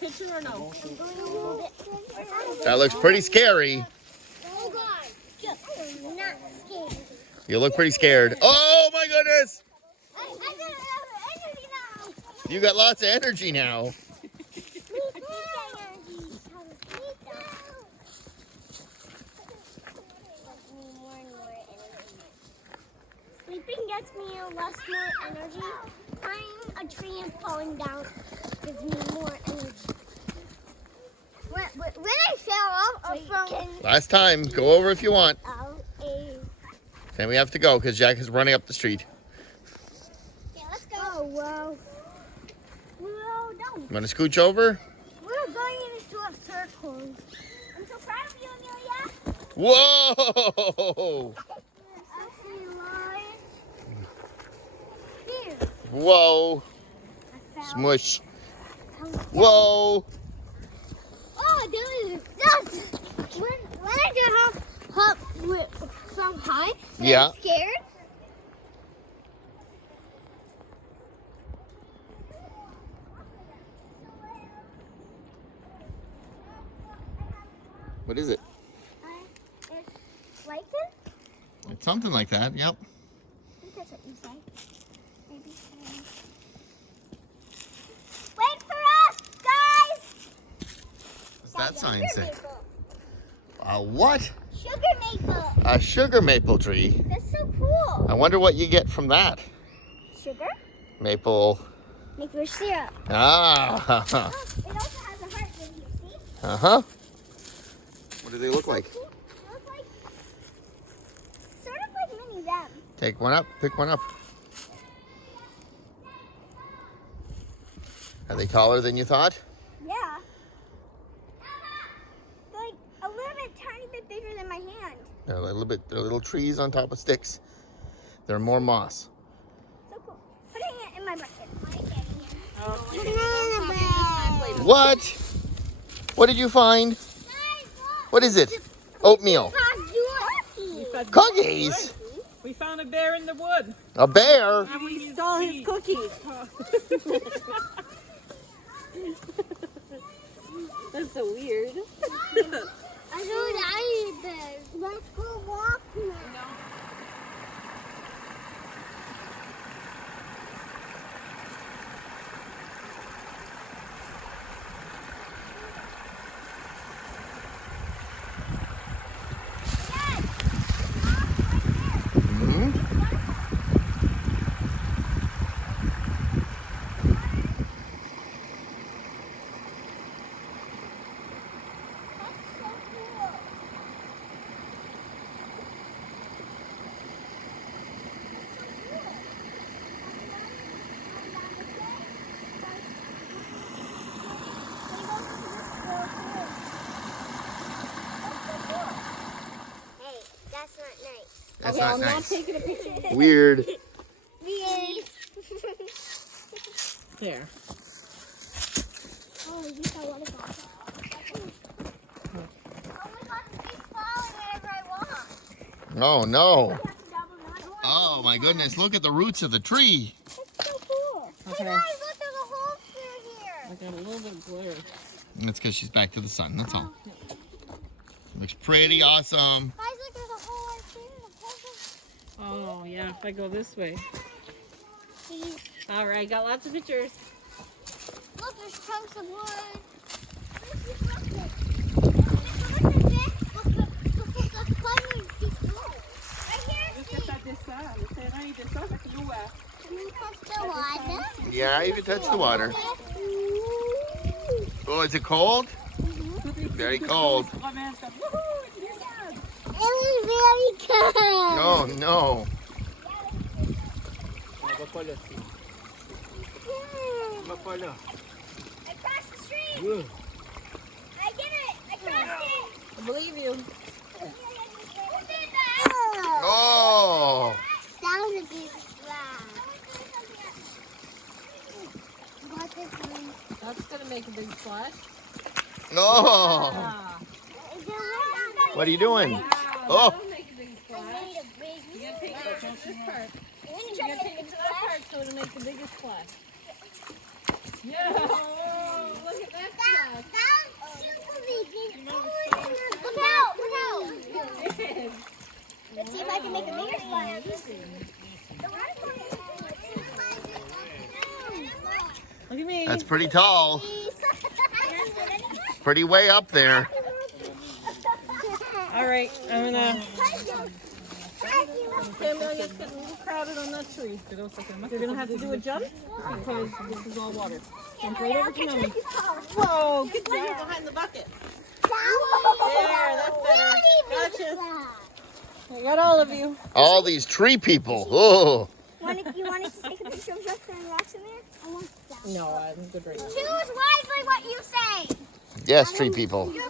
picture or no? That looks pretty scary. Oh God. I'm not scared. You look pretty scared. Oh my goodness! I got energy now. You got lots of energy now. Sleeping gets me less more energy. Climbing a tree and falling down gives me more energy. When I fell off from... Last time. Go over if you want. Okay, And we have to go because Jack is running up the street. let's go. Oh, wow. Well done. You want to scooch over? We're going into a circle. I'm so proud of you, Amelia. Whoa! Here. Whoa! Smush. Whoa! Oh, dude, when I do hop from high, Yeah. I'm scared. What is it? It's like it? It's something like that. Yep. I think that's what you say. Maybe. Wait for us, guys! What's that sign Sugar say? maple. A what? Sugar maple. A sugar maple tree. That's so cool. I wonder what you get from that. Sugar? Maple. Maple syrup. Ah. Oh, it also has a heart in here, see? Uh-huh. What do they look like? They look like, sort of like mini them. Take one up. Pick one up. Are they taller than you thought? Yeah. They're like a little bit, tiny bit bigger than my hand. They're a little bit. They're little trees on top of sticks. They're more moss. So cool. Putting it in my bucket. Oh, What? What did you find? What is it? Oatmeal. Cookies. we found a bear in the wood. A bear. And we Stole his cookies. That's so weird. I don't eat this. Let's go walk now. Mhm. That's so cool. Hey, that's not nice. That's Okay, not I'm not nice. taking a picture. Weird. Weird. There. Oh, you saw one of them. Oh my God, it's falling wherever I walk. Oh no. You have to double knot. Oh my goodness. Look at the roots of the tree. That's so cool. Okay. Hey guys, look, there's a hole through here. I got a little bit blurry. That's because she's back to the sun. That's all. Looks pretty awesome. Guys, look, there's a hole right there. Oh, yeah, if I go this way. See? All right, got lots of pictures. Look, there's chunks of wood. Yeah, you can touch the water. Oh, is it cold? Very cold. It was very cold. Oh no. I crossed the street. I did it. I crossed it. I believe you. Who did that? Oh. That was a big splash. What's this one? That's going to make a big splash. No. Ah. Is there one? What are you doing? Wow, Oh. that'll make a big I splash. made a big You got to take this part. When You got to take it to that part so it'll make the biggest splash. Yeah. Oh, look at that. Let's see if I can make a bigger splash. Look at me. That's pretty tall. Pretty way up there. All right, I'm gonna. Amelia's getting a little crowded on that tree. You're gonna have to do a jump because this is all water. Jump right over to Mommy. Whoa, good job behind the bucket. There, that's better. Gotcha. I got all of you. All these tree people. Oh. You want us to take a picture of Justin and rocks in there? I want that. No, I'm good right now. Choose wisely what you say. Yes, tree people. You're